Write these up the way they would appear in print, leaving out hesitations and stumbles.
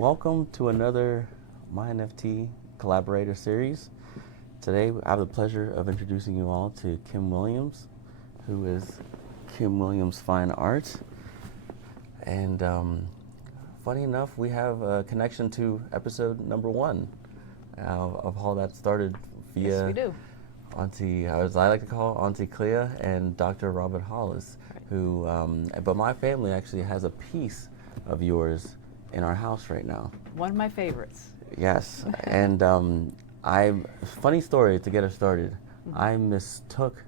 welcome to another myNFTe collaborator series. Today I have the pleasure of introducing you all to Kim Williams, who is Kim Williams Fine Art. And funny enough, we have a connection to episode number 1 of how that started via Yes, we do. Auntie, as I like to call Auntie Clea and Dr. Robert Hollis, Right. who, but my family actually has a piece of yours in our house right now. One of my favorites. Yes, and funny story to get us started. I mistook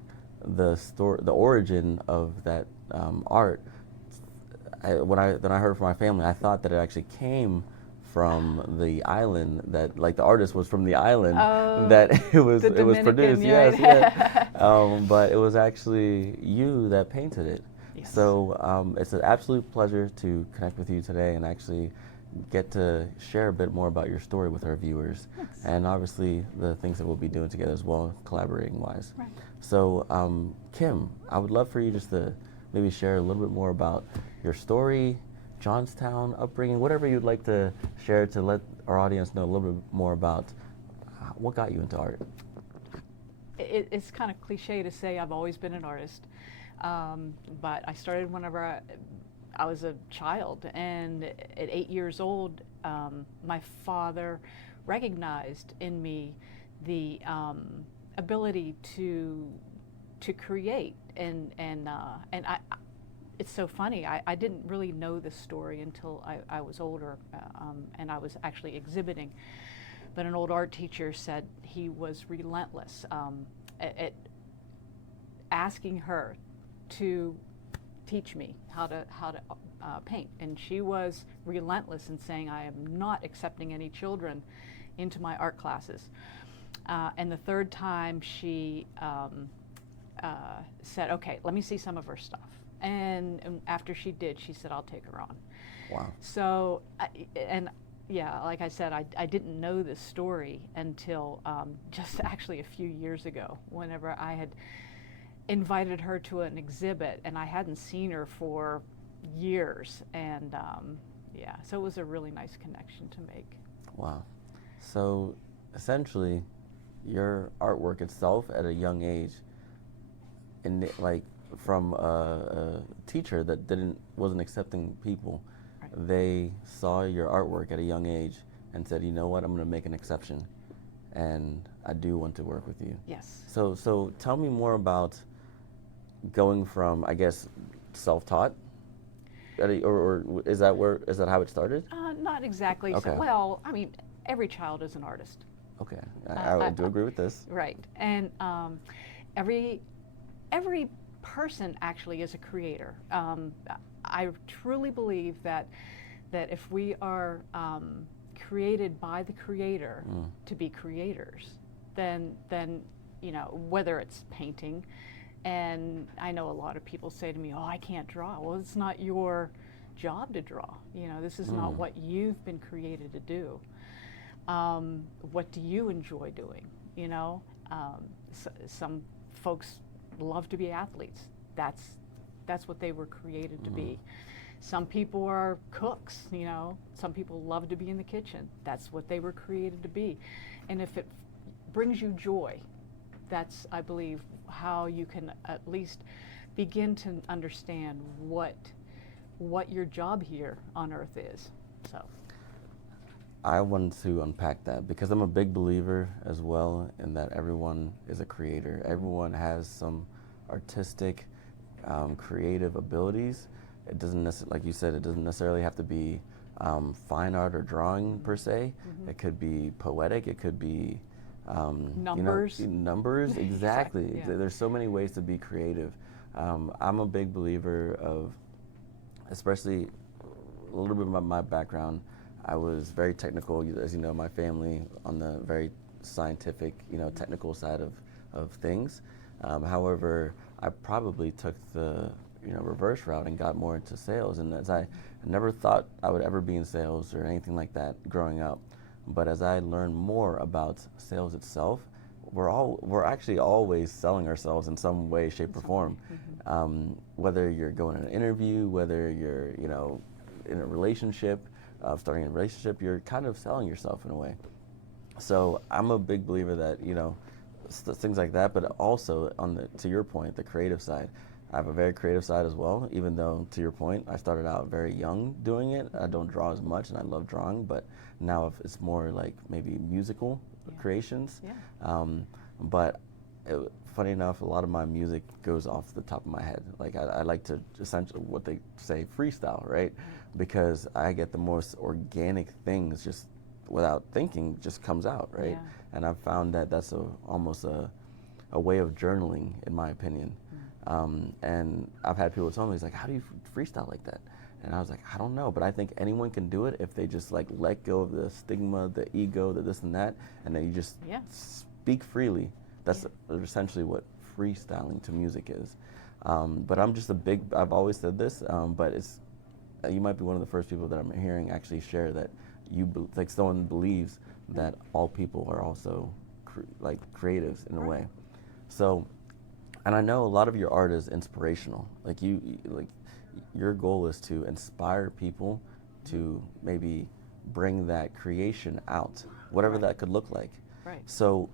the origin of that art. When I heard from my family, I thought that it actually came from the island, that like the artist was from the island that it was produced. Right? Yes, yeah. But it was actually you that painted it. Yes. So it's an absolute pleasure to connect with you today and actually get to share a bit more about your story with our viewers, and obviously the things that we'll be doing together as well, collaborating wise. Right. So Kim, I would love for you just to maybe share a little bit more about your story, Johnstown upbringing, whatever you'd like to share to let our audience know a little bit more about what got you into art. It's kind of cliche to say I've always been an artist, but I started whenever I was a child, and at 8 years old, my father recognized in me the ability to create, and I. It's so funny. I didn't really know this story until I was older, and I was actually exhibiting. But an old art teacher said he was relentless at asking her to teach me how to paint, and she was relentless in saying, I am not accepting any children into my art classes. And the third time she said, okay, let me see some of her stuff. And after she did, she said, I'll take her on. Wow. So, yeah, like I said, I didn't know this story until just actually a few years ago, whenever I had invited her to an exhibit, and I hadn't seen her for years. And yeah, so it was a really nice connection to make. Wow. So essentially, your artwork itself at a young age, from a teacher that wasn't accepting people, Right. They saw your artwork at a young age and said, you know what, I'm going to make an exception, and I do want to work with you. Yes. So tell me more about going from, I guess, self-taught, or is that how it started? Not exactly. Okay. So, well, I mean, every child is an artist. Okay, I do agree with this. Right, and every person actually is a creator. I truly believe that if we are created by the Creator to be creators, then whether it's painting, and I know a lot of people say to me, "Oh, I can't draw." Well, it's not your job to draw. This is not what you've been created to do. What do you enjoy doing? Some folks love to be athletes. That's what they were created to be. Some people are cooks, some people love to be in the kitchen. That's what they were created to be. And if it brings you joy, that's, I believe, how you can at least begin to understand what your job here on earth is. So I wanted to unpack that because I'm a big believer as well in that everyone is a creator. Everyone has some artistic, creative abilities. It doesn't necessarily, like you said, it doesn't necessarily have to be fine art or drawing per se. It could be poetic. It could be numbers. Numbers, exactly. Yeah. There's so many ways to be creative. I'm a big believer of, especially a little bit about my background. I was very technical, as you know, my family on the very scientific, technical side of things. However, I probably took the reverse route and got more into sales. And as I never thought I would ever be in sales or anything like that growing up, but as I learned more about sales itself, we're actually always selling ourselves in some way, shape, or form. Whether you're going to an interview, whether you're in a relationship, starting a relationship, you're kind of selling yourself in a way. So I'm a big believer that, you know, things like that, but also on the, to your point, the creative side. I have a very creative side as well, even though, to your point, I started out very young doing it. I don't draw as much, and I love drawing, but now if it's more like maybe musical creations. Yeah. But funny enough, a lot of my music goes off the top of my head. Like I like to essentially what they say freestyle, right? Because I get the most organic things just without thinking just comes out, right? Yeah. And I've found that that's almost a way of journaling, in my opinion. And I've had people tell me, it's like, how do you freestyle like that? And I was like, I don't know, but I think anyone can do it if they just like let go of the stigma, the ego, the this and that, and then you just speak freely. That's essentially what freestyling to music is. But I'm just I've always said this, but you might be one of the first people that I'm hearing actually share that like someone believes that all people are also like creatives in a way. So, and I know a lot of your art is inspirational. Like your goal is to inspire people to maybe bring that creation out, whatever that could look like. Right. So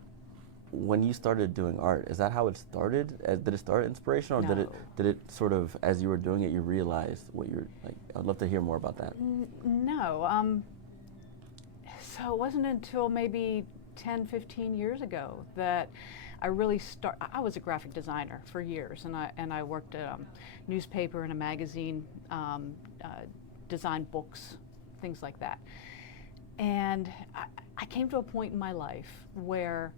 when you started doing art, is that how it started? Did it start inspirational, or did it sort of, as you were doing it, you realized what you're like? I'd love to hear more about that. No. So it wasn't until maybe 10, 15 years ago that I really I was a graphic designer for years, and I worked at a newspaper and a magazine, designed books, things like that. And I came to a point in my life where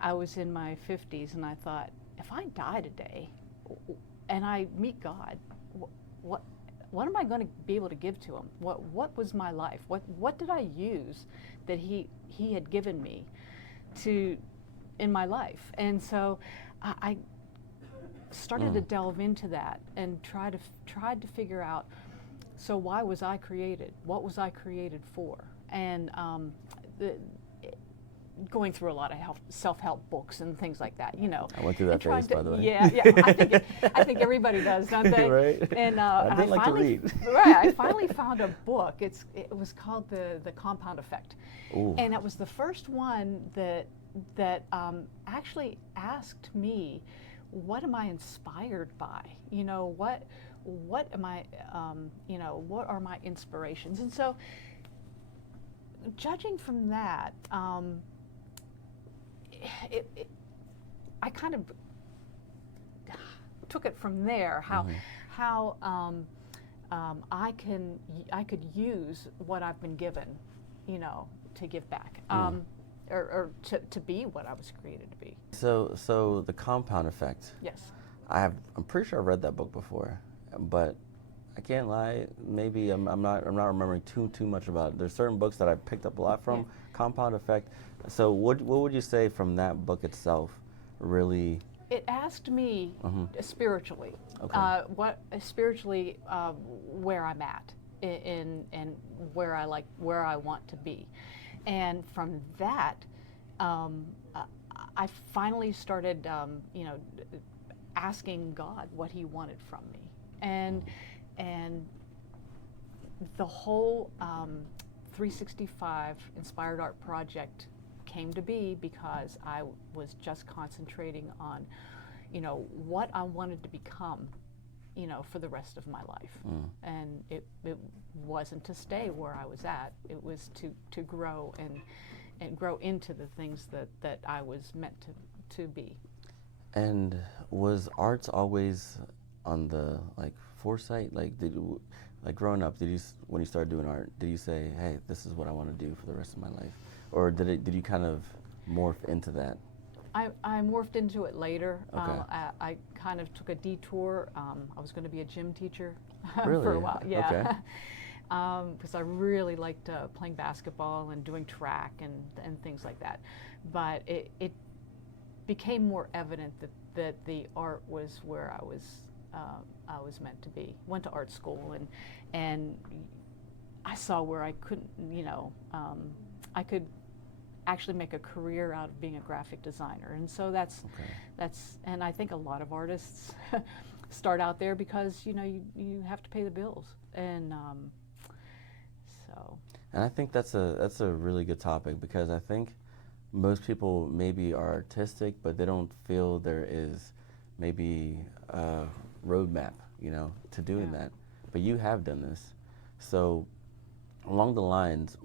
I was in my 50s, and I thought, if I die today and I meet God, what am I going to be able to give to him? What was my life? What did I use that he had given me in my life? And so I started to delve into that and tried to figure out, so why was I created? What was I created for? And going through a lot of self-help books and things like that, you know. I went through that phase, by the way. Yeah. I think everybody does, don't they? Right. And I didn't like to read. Right. I finally found a book. It was called the Compound Effect. Ooh. And it was the first one that actually asked me, what am I inspired by? You know, what am I? You know, what are my inspirations? And so, judging from that, I kind of took it from there. How I could use what I've been given, you know, to give back, or to be what I was created to be. So the Compound Effect. Yes. I'm pretty sure I've read that book before, but I can't lie. Maybe I'm not remembering too much about it. There's certain books that I picked up a lot from. Compound Effect. So what would you say from that book itself really? It asked me spiritually, spiritually where I'm at in where I want to be, and from that, I finally started, you know, asking God what He wanted from me, and the whole 365 Inspired Art Project came to be because I was just concentrating on, you know, what I wanted to become, you know, for the rest of my life. And it wasn't to stay where I was at. It was to grow and grow into the things that I was meant to be. And was art always on the foresight? Like growing up, when you started doing art, did you say, hey, this is what I want to do for the rest of my life? Or did you kind of morph into that? I morphed into it later. Okay. I kind of took a detour. I was going to be a gym teacher Really? for a while. Yeah. Okay. Because I really liked playing basketball and doing track and things like that. But it became more evident that the art was where I was meant to be. Went to art school and I saw where I couldn't, you know, I could actually make a career out of being a graphic designer, and so that's and I think a lot of artists start out there because, you know, you have to pay the bills, and so So, And I think that's a really good topic, because I think most people maybe are artistic, but they don't feel there is maybe a roadmap, to doing yeah. that. But you have done this. So along the lines,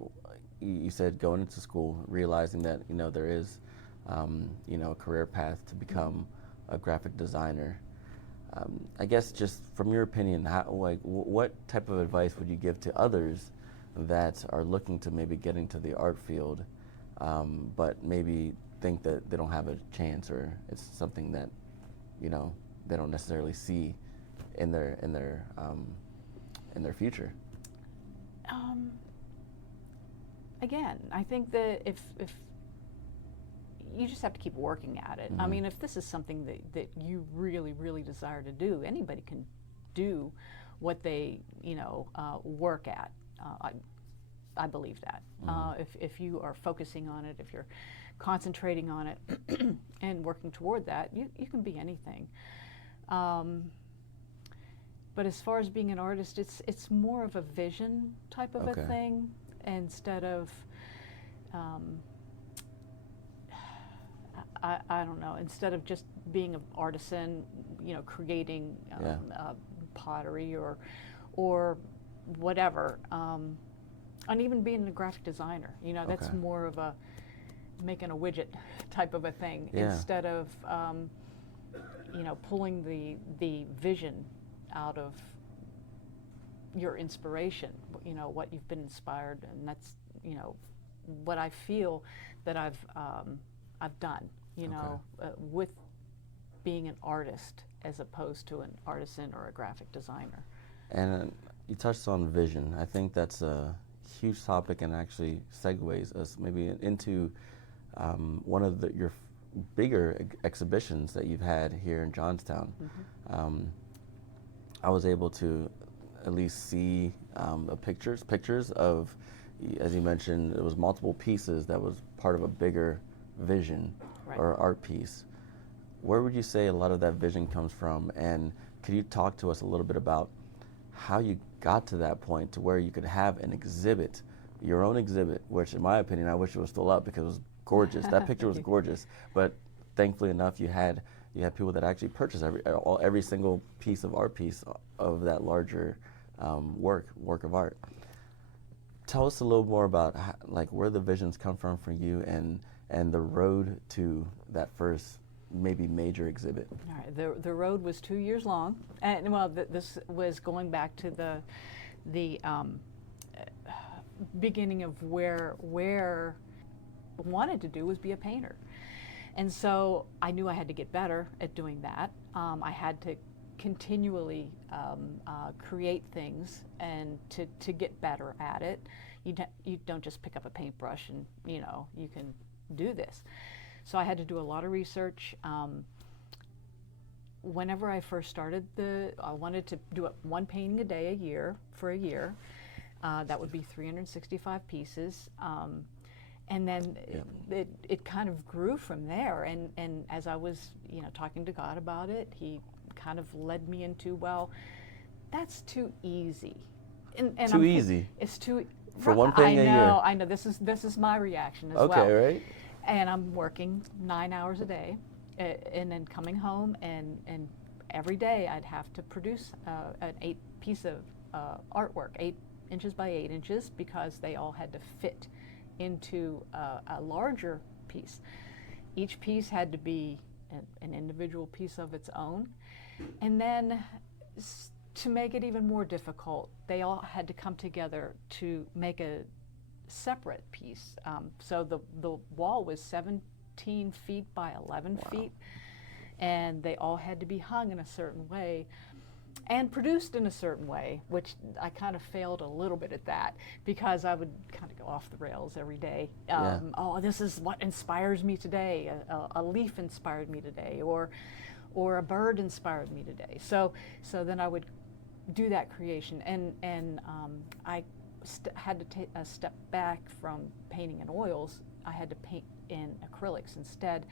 you said going into school, realizing that, there is, a career path to become a graphic designer. I guess just from your opinion, what type of advice would you give to others that are looking to maybe get into the art field, but maybe think that they don't have a chance, or it's something that, they don't necessarily see in their future? Um, Again, I think that if you just have to keep working at it. I mean, if this is something that you really, really desire to do, anybody can do what they, work at. I believe that. If you are focusing on it, if you're concentrating on it and working toward that, you can be anything. But as far as being an artist, it's more of a vision type of Okay. a thing, instead of I don't know, instead of just being an artisan, creating pottery or whatever, and even being a graphic designer, that's Okay. more of a making a widget type of a thing, Yeah. instead of pulling the vision out of your inspiration, what you've been inspired, and that's what I feel that I've done, with being an artist as opposed to an artisan or a graphic designer. And you touched on vision. I think that's a huge topic, and actually segues us maybe into one of your bigger exhibitions that you've had here in Johnstown. I was able to at least see the pictures of, as you mentioned, it was multiple pieces that was part of a bigger vision. Right. Or art piece. Where would you say a lot of that vision comes from? And could you talk to us a little bit about how you got to that point to where you could have an exhibit, your own exhibit, which in my opinion, I wish it was still up because it was gorgeous. That picture was gorgeous. But thankfully enough, you had people that actually purchased every single piece of art piece of that larger work of art. Tell us a little more about where the visions come from for you, and the road to that first maybe major exhibit. All right. The road was 2 years long, and this was going back to the beginning of where I wanted to do was be a painter, and so I knew I had to get better at doing that. I had to continually create things, and to get better at it, you don't just pick up a paintbrush and you can do this. So I had to do a lot of research. Whenever I first started, I wanted to do one painting a day for a year. That would be 365 pieces. And then it kind of grew from there. And as I was talking to God about it, He kind of led me into, well, that's too easy. And too easy? It's too... For one painting a year? I know. This is my reaction as well. Okay, right. And I'm working 9 hours a day, and then coming home, and every day I'd have to produce an 8 piece of artwork, 8 inches by 8 inches, because they all had to fit into a larger piece. Each piece had to be an individual piece of its own. And then to make it even more difficult, they all had to come together to make a separate piece. So the wall was 17 feet by 11 feet, and they all had to be hung in a certain way and produced in a certain way, which I kind of failed a little bit at that, because I would kind of go off the rails every day. Oh, this is what inspires me today. A leaf inspired me today, or a bird inspired me today. So then I would do that creation, and I had to take a step back from painting in oils. I had to paint in acrylics instead,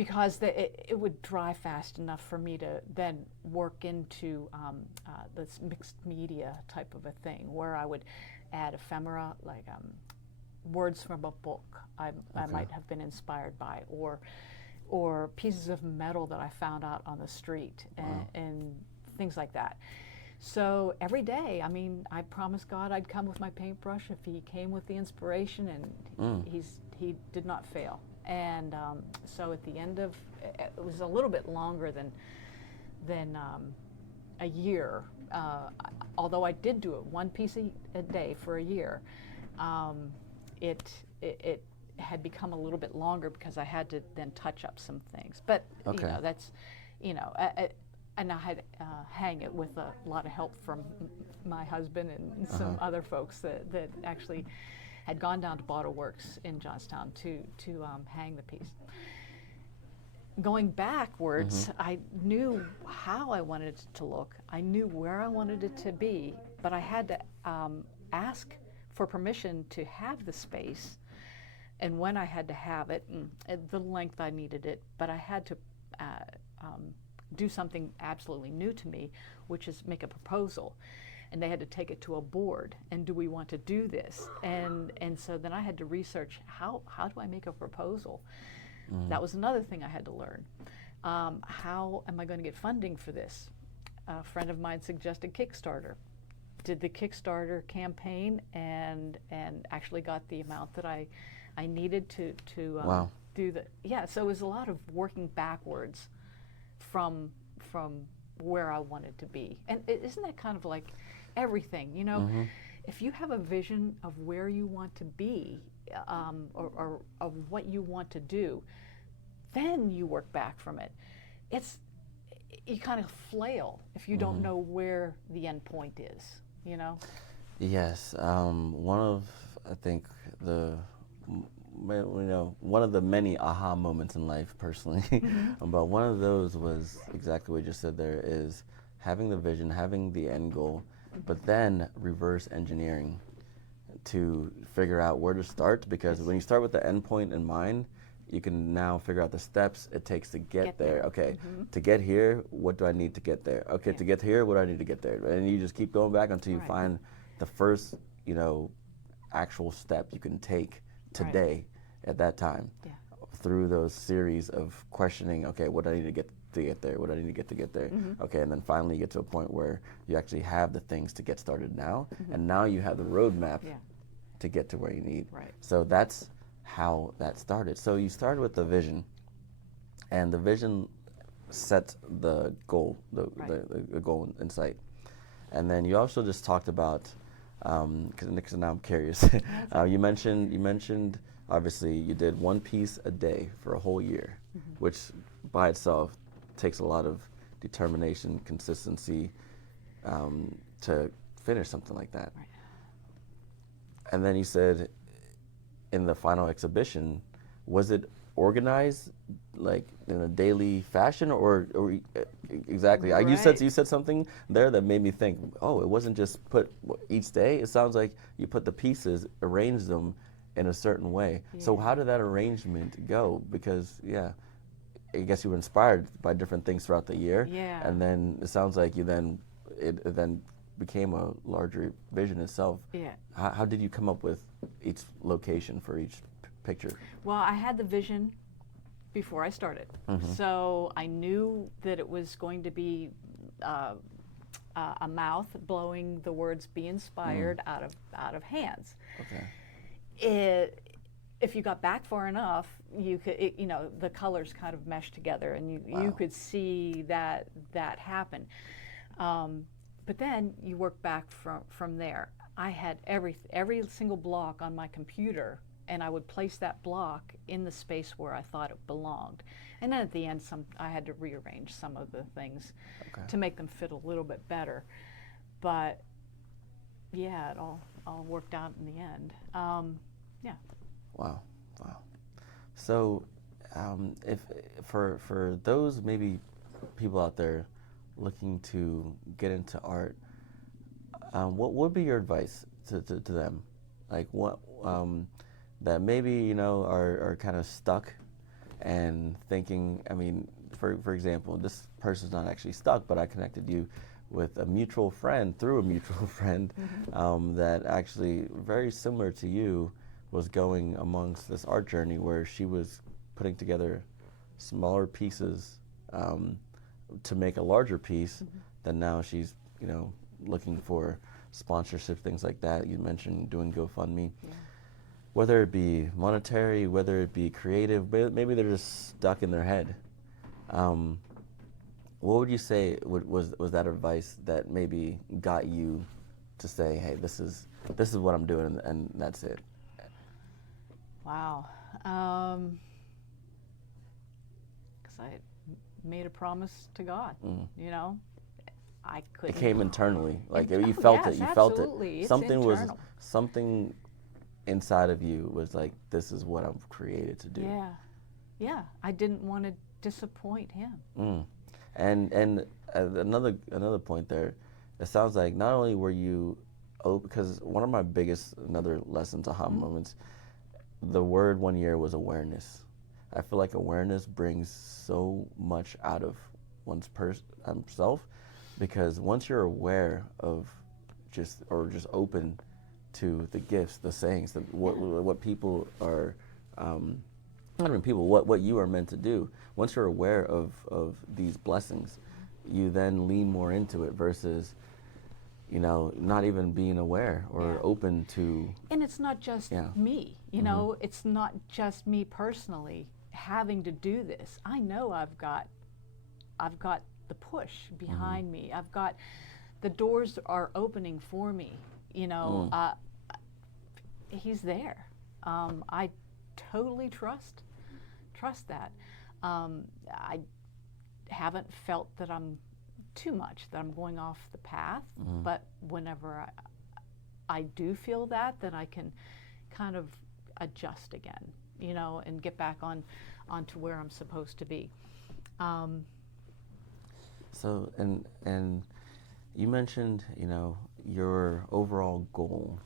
because it would dry fast enough for me to then work into this mixed media type of a thing, where I would add ephemera, like words from a book I might have been inspired by, or pieces of metal that I found out on the street, and things like that. So every day, I mean, I promised God I'd come with my paintbrush if He came with the inspiration, and He did not fail. And so at the end of, it was a little bit longer than a year, although I did do it one piece a day for a year. It had become a little bit longer because I had to then touch up some things. But you know, that's, you know, and I had hang it with a lot of help from my husband and some other folks that actually had gone down to Bottle Works in Johnstown to hang the piece. Going backwards, I knew how I wanted it to look. I knew where I wanted it to be, but I had to ask for permission to have the space, and when I had to have it, and the length I needed it, but I had to do something absolutely new to me, which is make a proposal. And they had to take it to a board, and do we want to do this? And so then I had to research, how do I make a proposal? That was another thing I had to learn. How am I going to get funding for this? A friend of mine suggested Kickstarter. Did the Kickstarter campaign and actually got the amount that I needed to do the, so it was a lot of working backwards from where I wanted to be. And isn't that kind of like everything, you know? If you have a vision of where you want to be, or of what you want to do, then you work back from it. You kind of flail if you don't know where the end point is, you know? Yes, one of, I think, one of the many aha moments in life personally, but one of those was exactly what you just said there, is having the vision, having the end goal, but then reverse engineering to figure out where to start, because when you start with the end point in mind, you can now figure out the steps it takes to get there. Okay, to get here, what do I need to get there? Okay, to get here, what do I need to get there? And you just keep going back until you find the first, you know, actual step you can take today at that time, through those series of questioning. Okay, what do I need to get there? What do I need to get there? Okay, and then finally you get to a point where you actually have the things to get started now, and now you have the roadmap to get to where you need. So that's how that started. So you started with the vision, and the vision set the goal, the goal in sight. And then you also just talked about, because now I'm curious, you mentioned obviously you did one piece a day for a whole year, which by itself takes a lot of determination, consistency, to finish something like that. And then you said in the final exhibition, was it organized like in a daily fashion, or exactly? You said something there that made me think, oh, it wasn't just put each day. It sounds like you put the pieces, arranged them in a certain way. So how did that arrangement go? Because I guess you were inspired by different things throughout the year, and then it sounds like it then became a larger vision itself. How did you come up with each location for each picture? Well, I had the vision before I started, so I knew that it was going to be a mouth blowing the words "Be inspired" out of hands. If you got back far enough, you could, the colors kind of meshed together, and you could see that happen. But then you work back from there. I had every single block on my computer, and I would place that block in the space where I thought it belonged. And then at the end, I had to rearrange some of the things to make them fit a little bit better. But it all worked out in the end. Wow. So, if for those maybe people out there looking to get into art, what would be your advice to them? Like what that maybe are kind of stuck and thinking, I mean, for example, this person's not actually stuck, but I connected you with a mutual friend through a mutual friend that actually very similar to you was going amongst this art journey where she was putting together smaller pieces to make a larger piece. Then now she's, you know, looking for sponsorship, things like that. You mentioned doing GoFundMe. Yeah. Whether it be monetary, whether it be creative, maybe they're just stuck in their head. What would you say was that advice that maybe got you to say, hey, this is what I'm doing, and that's it? Wow. Because I made a promise to God, you know. I couldn't. It came internally, like you felt it. You absolutely. felt it. It's Something inside of you was like, this is what I'm created to do. Yeah, yeah. I didn't want to disappoint him. And another point there, it sounds like not only were you, because one of my biggest another lessons, aha moments, the word one year was awareness. I feel like awareness brings so much out of one's self, because once you're aware of just open to the gifts, the sayings, what people are, not even people, what you are meant to do. Once you're aware of these blessings, you then lean more into it versus, you know, not even being aware or open to. And it's not just me, you know, it's not just me personally having to do this. I know I've got the push behind me. I've got the doors are opening for me, you know. He's there. I totally trust that. I haven't felt that I'm too much, that I'm going off the path, but whenever I do feel that, then I can kind of adjust again, you know, and get back onto where I'm supposed to be. So, and you mentioned, you know, your overall goal,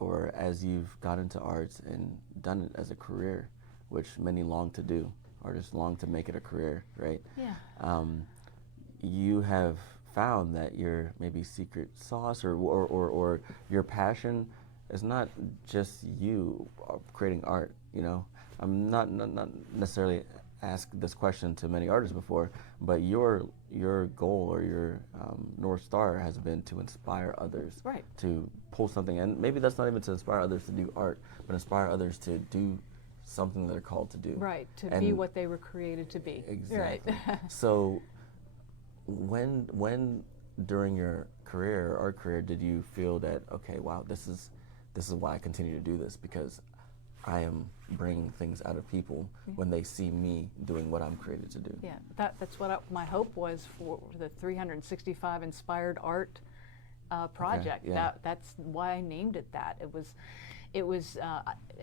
or as you've got into arts and done it as a career, which many long to do, or just long to make it a career, right? Yeah. You have found that your maybe secret sauce or your passion is not just you creating art, you know? I'm not necessarily asked this question to many artists before, but your goal or your North Star has been to inspire others, right? To pull something, and maybe that's not even to inspire others to do art, but inspire others to do something they're called to do. Right, to be what they were created to be. Exactly. Right. So when during your career, art career, did you feel that, okay, wow, this is why I continue to do this, because I am bringing things out of people when they see me doing what I'm created to do? Yeah, that's what my hope was for the 365 Inspired Art project. Okay, yeah. That's why I named it that. It was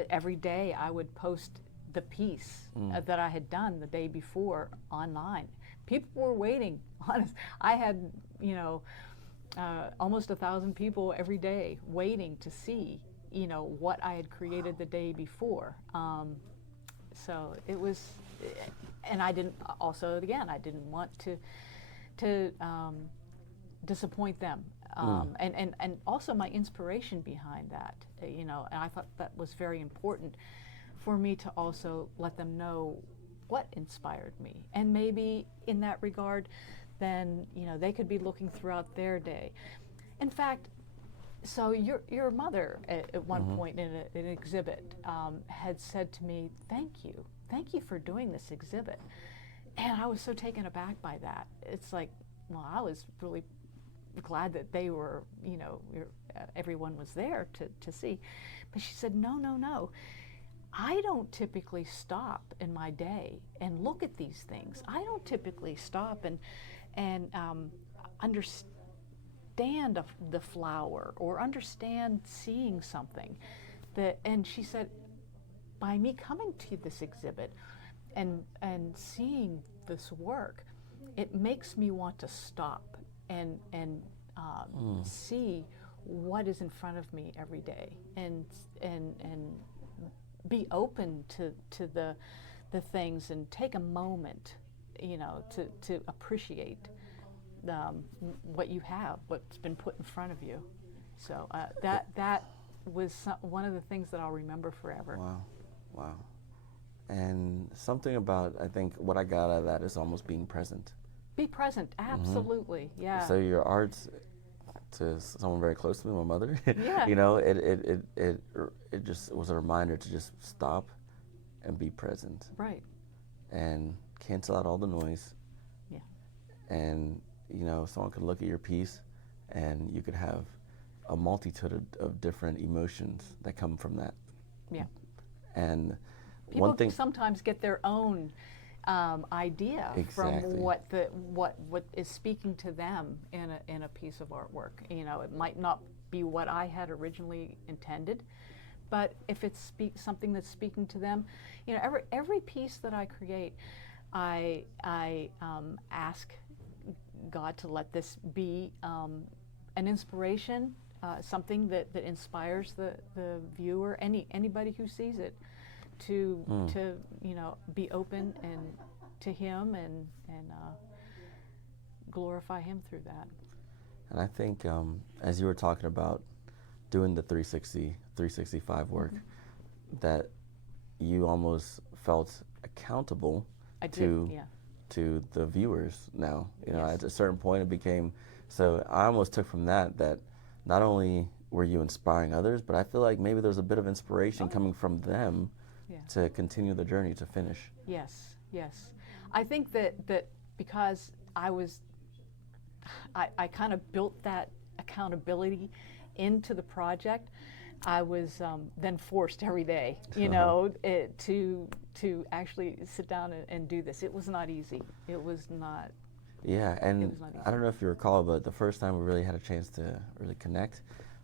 every day I would post the piece that I had done the day before online. People were waiting. Honest, I had, you know, almost 1,000 people every day waiting to see, you know, what I had created the day before. So it was, and I didn't. Also, again, I didn't want to disappoint them. And also my inspiration behind that, you know, and I thought that was very important for me to also let them know what inspired me. And maybe in that regard, then, you know, they could be looking throughout their day. In fact, so your mother at one point in an exhibit had said to me, thank you for doing this exhibit. And I was so taken aback by that. It's like, well, I was really glad that they were, you know, everyone was there to see. But she said, no. I don't typically stop in my day and look at these things. I don't typically stop and understand the flower or understand seeing something. And she said, by me coming to this exhibit and seeing this work, it makes me want to stop and see what is in front of me every day and be open to the things and take a moment, to appreciate what you have, what's been put in front of you. So that was one of the things that I'll remember forever. Wow, wow. And something about, I think, what I got out of that is almost being present. Be present, absolutely, yeah. So your art's, to someone very close to me, my mother, Yeah. it just was a reminder to just stop and be present. Right. And cancel out all the noise. Yeah. And, someone could look at your piece and you could have a multitude of different emotions that come from that. Yeah. And people one thing sometimes get their own idea Exactly. from what is speaking to them in a piece of artwork. It might not be what I had originally intended, but if it's something that's speaking to them, every piece that I create, I ask God to let this be an inspiration, something that inspires the viewer, anybody who sees it, to be open and to Him and glorify Him through that. And I think as you were talking about doing the 365 work, that you almost felt accountable to the viewers now. Yes. At a certain point it became, so I almost took from that not only were you inspiring others, but I feel like maybe there's a bit of inspiration coming from them to continue the journey to finish. Yes, yes. I think that because I kind of built that accountability into the project, I was then forced every day, to actually sit down and do this. It was not easy. It was not. Yeah, and I don't know if you recall, but the first time we really had a chance to really connect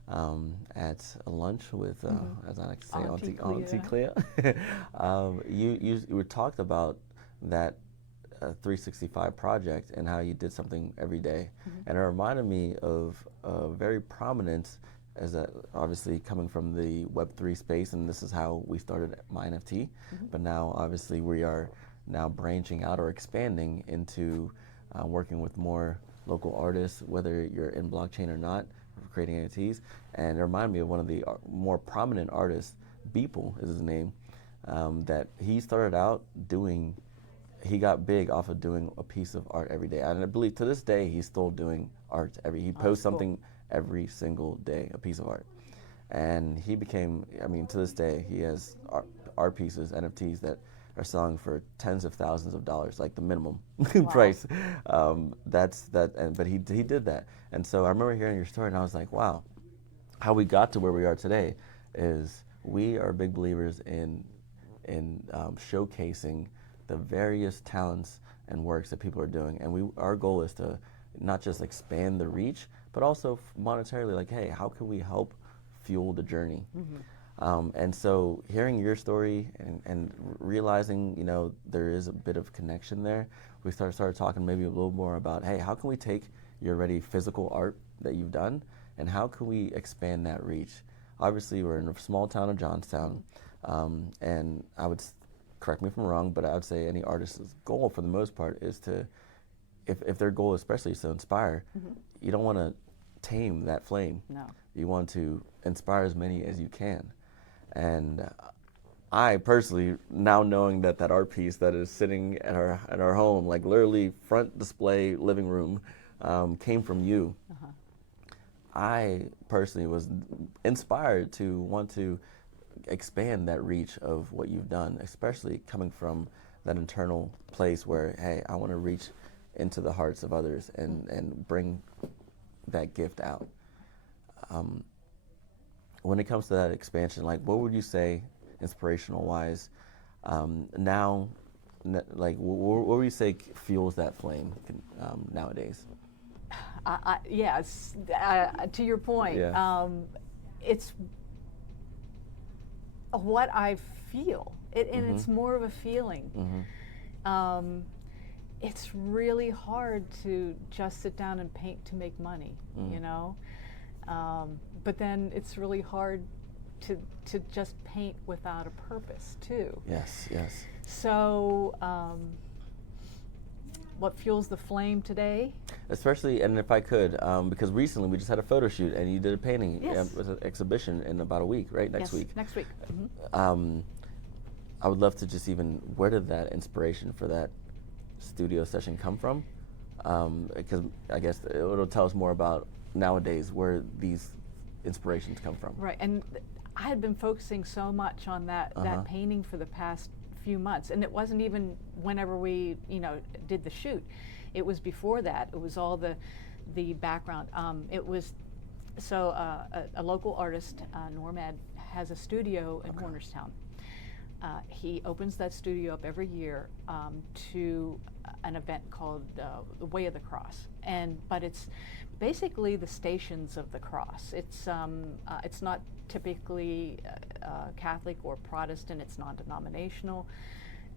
at a lunch with, as I like to say, Auntie Clea. You talked about that 365 project and how you did something every day. And it reminded me of a very prominent, obviously coming from the Web3 space, and this is how we started myNFTe, but now obviously we are now branching out or expanding into working with more local artists, whether you're in blockchain or not, creating NFTs. And it reminded me of one of the more prominent artists, Beeple is his name, that he started out doing, he got big off of doing a piece of art every day. And I believe to this day he's still doing art he posts something every single day, a piece of art. And he became, to this day, he has art pieces, NFTs, that are selling for tens of thousands of dollars, like the minimum price. But he did that. And so I remember hearing your story and I was like, wow, how we got to where we are today is we are big believers in showcasing the various talents and works that people are doing. And our goal is to not just expand the reach, but also monetarily, like, hey, how can we help fuel the journey? And so hearing your story and realizing, there is a bit of connection there, we started talking maybe a little more about, hey, how can we take your already physical art that you've done, and how can we expand that reach? Obviously, we're in a small town of Johnstown, and I would, correct me if I'm wrong, but I would say any artist's goal for the most part is to, if their goal especially is to inspire, you don't want to tame that flame. No. You want to inspire as many as you can. And I personally, now knowing that art piece that is sitting at our home, like literally front display living room, came from you. I personally was inspired to want to expand that reach of what you've done, especially coming from that internal place where, hey, I want to reach into the hearts of others and bring that gift out. When it comes to that expansion, like, what would you say, inspirational wise, now, like, what would you say fuels that flame nowadays? Yes, to your point, it's what I feel, and it's more of a feeling. It's really hard to just sit down and paint to make money, but then it's really hard to just paint without a purpose too. Yes, yes. So what fuels the flame today? Especially, and if I could, because recently we just had a photo shoot and you did a painting. Yes. With an exhibition in about a week, right? Next week. Next week. I would love to just even, where did that inspiration for that studio session come from? Because I guess it'll tell us more about nowadays where these inspirations come from. Right, and I had been focusing so much on that painting for the past few months, and it wasn't even whenever we did the shoot. It was before that. It was all the background. It was so a local artist, Norm Ed, has a studio in Cornerstown. He opens that studio up every year to an event called the Way of the Cross, but it's basically the Stations of the Cross. It's not typically Catholic or Protestant. It's non-denominational,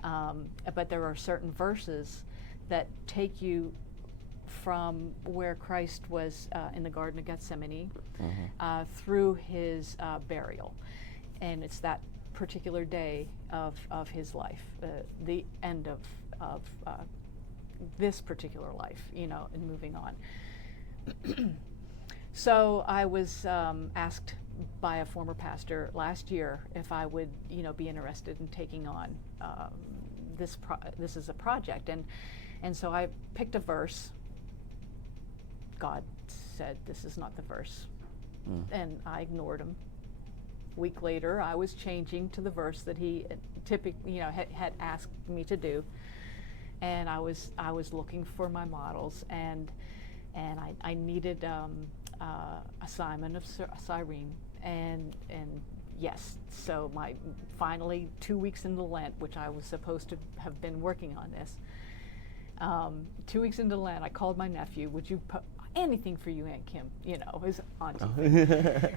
but there are certain verses that take you from where Christ was in the Garden of Gethsemane through his burial, and it's that particular day of his life, the end of this particular life, and moving on. So I was asked by a former pastor last year if I would, be interested in taking on this is a project, and so I picked a verse. God said, "This is not the verse," and I ignored him. A week later, I was changing to the verse that he typically, had asked me to do, and I was looking for my models, and I needed a Simon of Cyrene, and yes, so finally 2 weeks into Lent, which I was supposed to have been working on this. 2 weeks into Lent, I called my nephew. Would you anything for you, Aunt Kim? His auntie.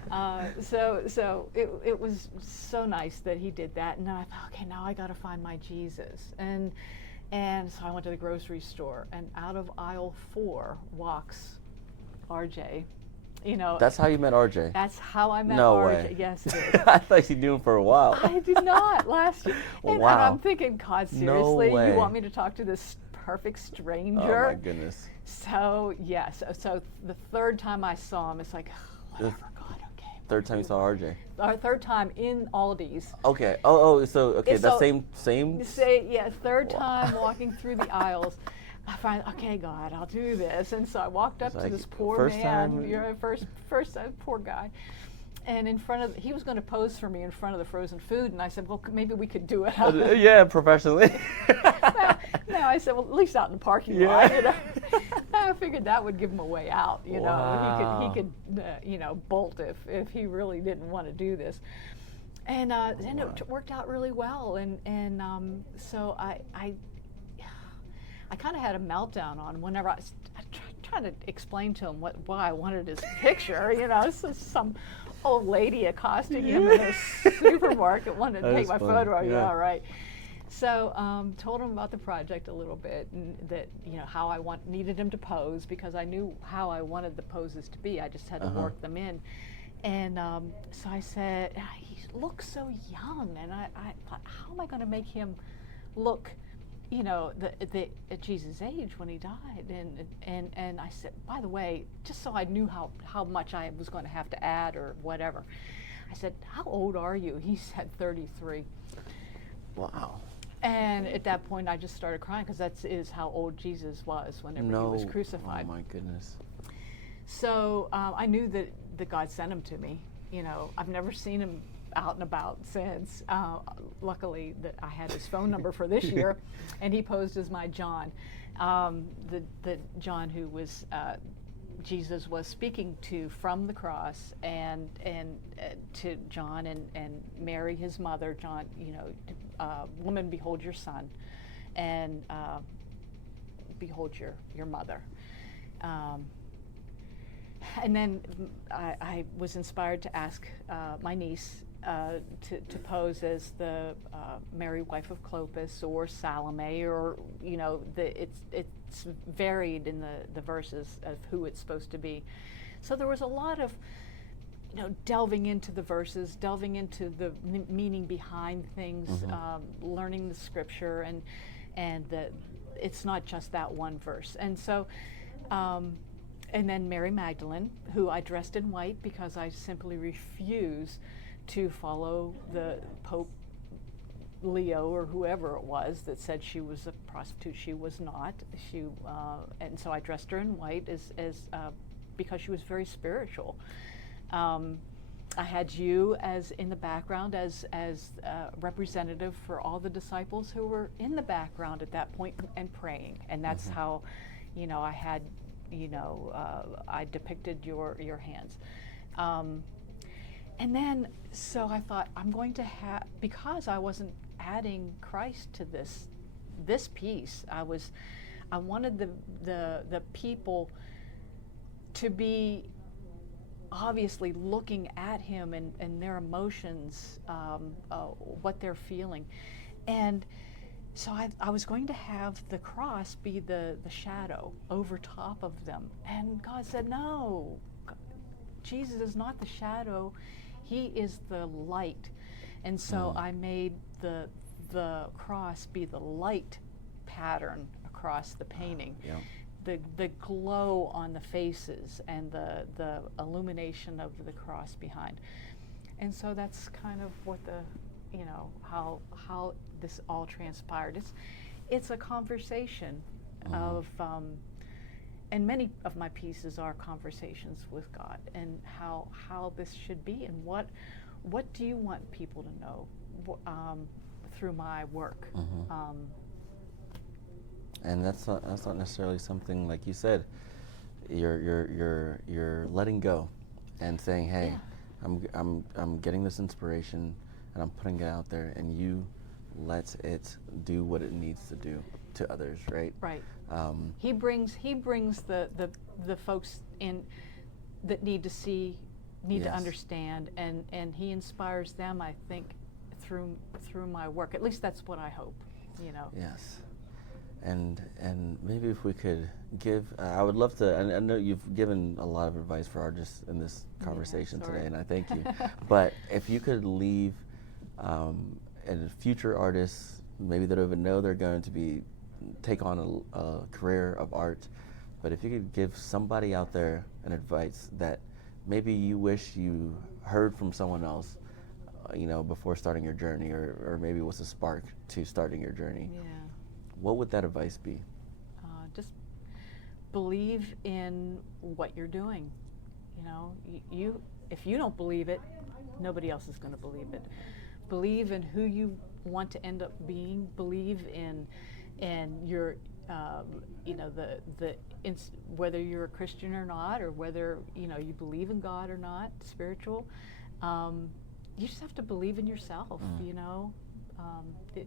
So it was so nice that he did that, and then I thought, okay, now I got to find my Jesus, and so I went to the grocery store, and out of aisle 4 walks RJ. That's how you met RJ? That's how I met no RJ. Way. Yes, it is. I thought you knew him for a while. I did not last year. And Wow. I'm thinking, God, seriously, No way. you want me to talk to this perfect stranger? Oh my goodness. So yes, so the third time I saw him, it's like, whatever, God, okay. Third time you saw RJ? Our third time in Aldi's. Okay. Oh, so okay, It's that so- same. Third time walking through the aisles. I find, okay, God, I'll do this. And so I walked up It's to like, this poor first man, time- first poor guy. And he was going to pose for me in front of the frozen food. And I said, well, maybe we could do it. Yeah, professionally. No, I said, well, at least out in the parking lot. I figured that would give him a way out. Wow. He could bolt if he really didn't want to do this. And then it worked out really well. And so I kind of had a meltdown on him whenever I tried to explain to him why I wanted his picture. So some old lady accosting him in a supermarket wanted to take my photo. Yeah, right. So told him about the project a little bit, and that how I needed him to pose, because I knew how I wanted the poses to be. I just had to work them in. And so I said, he looks so young, and I thought, how am I going to make him look at Jesus' age when he died? And I said, by the way, just so I knew how much I was going to have to add or whatever, I said, how old are you? He said 33. Wow. And at that point, I just started crying, because that is how old Jesus was whenever he was crucified. Oh my goodness. So I knew that God sent him to me. I've never seen him out and about since. Luckily, that I had his phone number for this year, and he posed as my John, the John who was Jesus was speaking to from the cross, and to John and Mary, his mother. John, woman, behold your son, and behold your mother. And then I was inspired to ask my niece to pose as the Mary, wife of Clopas, or Salome, or it's varied in the verses of who it's supposed to be. So there was a lot of delving into the verses, delving into the meaning behind things, learning the scripture, and that it's not just that one verse. And so, and then Mary Magdalene, who I dressed in white because I simply refuse to follow the Pope Leo or whoever it was that said she was a prostitute. She was not. And so I dressed her in white because she was very spiritual. I had you as in the background as representative for all the disciples who were in the background at that point and praying, and that's how, I had, I depicted your hands, and then so I thought I'm going to have, because I wasn't adding Christ to this piece. I wanted the people to be obviously looking at him and their emotions, what they're feeling. And so I was going to have the cross be the shadow over top of them. And God said, no, Jesus is not the shadow, he is the light. And so I made the cross be the light pattern across the painting. Yeah. The glow on the faces and the illumination of the cross behind. And so that's kind of what how this all transpired. It's a conversation of, and many of my pieces are conversations with God and how this should be, and what do you want people to know through my work. And that's not necessarily something, like you said, you're letting go and saying, hey, I'm getting this inspiration and I'm putting it out there, and you let it do what it needs to do to others, right? Right. He brings the folks in that need to see, to understand, and he inspires them, I think, through my work. At least that's what I hope. Yes. And maybe if we could give, I would love to, and I know you've given a lot of advice for artists in this conversation today, and I thank you. But if you could leave, and future artists, maybe they don't even know they're going to take on a career of art, but if you could give somebody out there an advice that maybe you wish you heard from someone else, before starting your journey, or maybe it was a spark to starting your journey. Yeah. What would that advice be? Just believe in what you're doing. If you don't believe it, nobody else is going to believe it. Believe in who you want to end up being. Believe in your, whether you're a Christian or not, or whether you believe in God or not, spiritual. You just have to believe in yourself.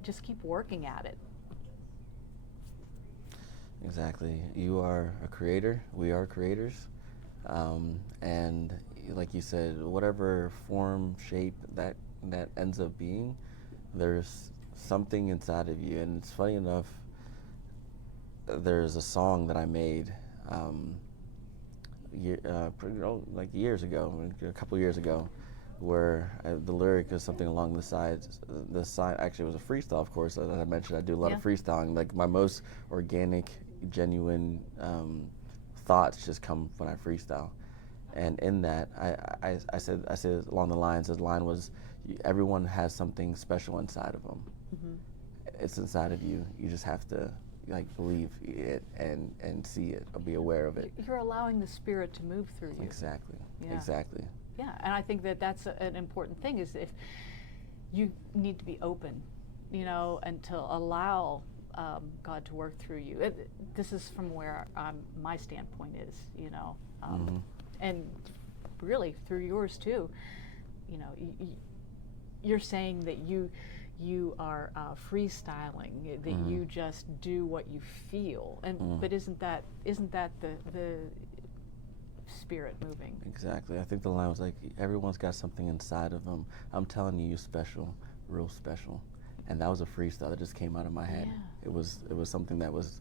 Just keep working at it. Exactly. You are a creator. We are creators. And like you said, whatever form, shape that ends up being, there's something inside of you. And it's funny enough, there's a song that I made like years ago, a couple years ago, where the lyric is something along the sides. The side actually was a freestyle, of course. As I mentioned, I do a lot of freestyling. Like my most organic, genuine thoughts just come when I freestyle. And in that, I said along the lines. His line was, "Everyone has something special inside of them. It's inside of you. You just have to believe it and see it, or be aware of it." You're allowing the spirit to move through you. Exactly. Yeah. Exactly. Yeah, and I think that's an important thing, is if you need to be open, and to allow God to work through you. This is from where my standpoint is, and really through yours too. You're saying that you are freestyling, that you just do what you feel, and but isn't that the spirit moving? Exactly. I think the line was like, everyone's got something inside of them. I'm telling you, you're special, real special. And that was a freestyle that just came out of my head. Yeah. It was something that was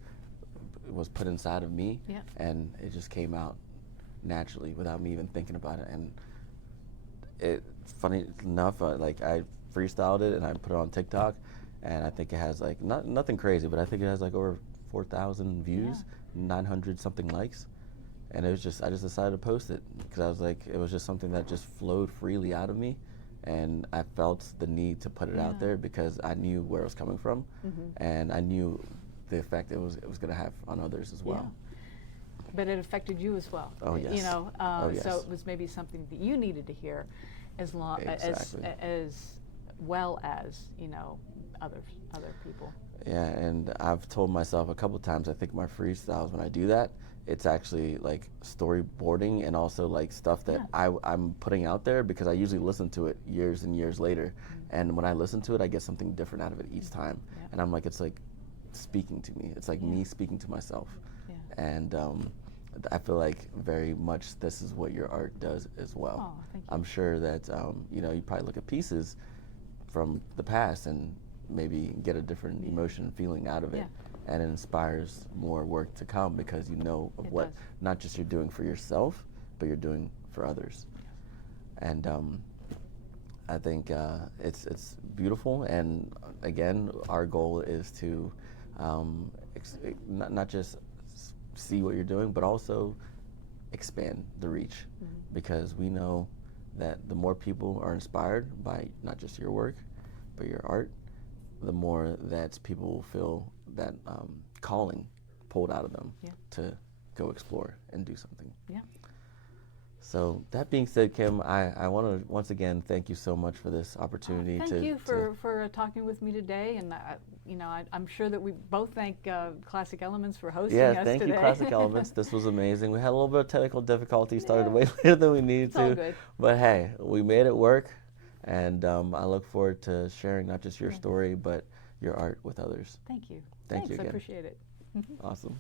put inside of me, Yeah. and it just came out naturally without me even thinking about it. And it funny enough, like I freestyled it and I put it on TikTok, and I think it has like nothing crazy, but I think it has like over 4,000 views, Yeah. 900 something likes, and it was just I just decided to post it because I was like it was just something that just flowed freely out of me, and I felt the need to put it out Yeah. there because I knew where it was coming from, and I knew the effect it was going to have on others as well. But it affected you as well. Oh, yes. You know, Oh, yes. so it was maybe something that you needed to hear, as long Exactly. as well as, you know, other people. Yeah, and I've told myself a couple times, I think my freestyles, when I do that, it's actually like storyboarding and also like stuff that I'm putting out there because I usually listen to it years and years later. And when I listen to it, I get something different out of it each time. And I'm like, it's like speaking to me. It's like me speaking to myself. And I feel like very much this is what your art does as well. Oh, thank you. I'm sure that, you know, you probably look at pieces from the past and maybe get a different emotion and feeling out of it, and it inspires more work to come because you know of what not just you're doing for yourself, but you're doing for others. And I think it's beautiful. And again, our goal is to not just see what you're doing, but also expand the reach, because we know that the more people are inspired by not just your work, but your art, the more that people will feel that calling pulled out of them to go explore and do something. So that being said, Kim, I want to once again thank you so much for this opportunity. Thank you for talking with me today, and you know, I'm sure that we both thank Classic Elements for hosting us today. Yeah, thank you, Classic Elements. This was amazing. We had a little bit of technical difficulty, started way later than we needed It's to. all good. But hey, we made it work, and I look forward to sharing not just your story, but your art with others. Thank you. Thank you Thanks, again. I appreciate it. Awesome.